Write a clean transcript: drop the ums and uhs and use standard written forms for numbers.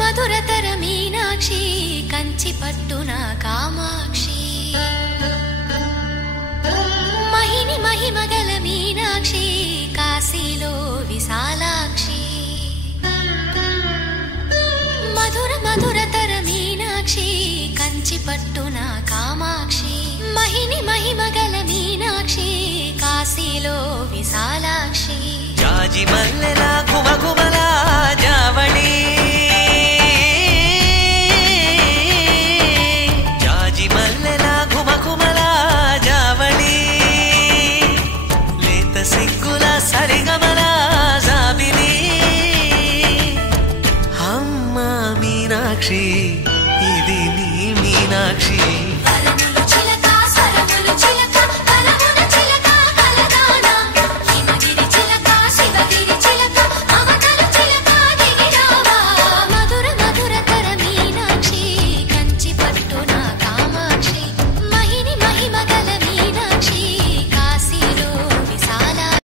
మధురతర మీనాక్షి కంచి పట్టున కామాక్షి మహిని మహిమగల మీనాక్షి కాశీలో విశాలాక్షి మధుర మధురతర మీనాక్షి కంచి పట్టున కామాక్షి మహిని మహిమగల మీనాక్షి కాశీలో విశాలాక్షి జాజి మల్లెల ఘుమఘుమల జావళి జాజి మల్లెల ఘుమఘుమల జావళి లేత సిగ్గుల సరిగమల జాబిలి అమ్మ మీనాక్షి ఇది నీ మీనాక్షి